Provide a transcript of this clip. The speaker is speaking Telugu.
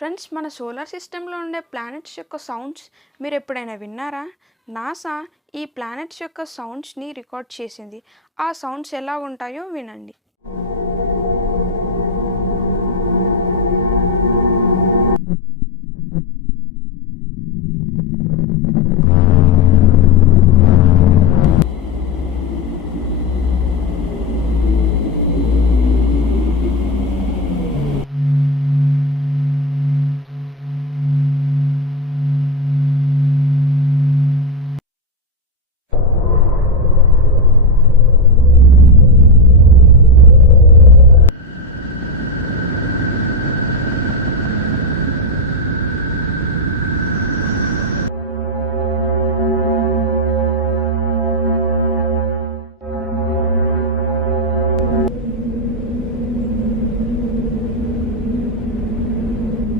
ఫ్రెండ్స్, మన సోలార్ సిస్టంలో ఉండే ప్లానెట్స్ యొక్క సౌండ్స్ మీరు ఎప్పుడైనా విన్నారా? నాసా ఈ ప్లానెట్స్ యొక్క సౌండ్స్ని రికార్డ్ చేసింది. ఆ సౌండ్స్ ఎలా ఉంటాయో వినండి.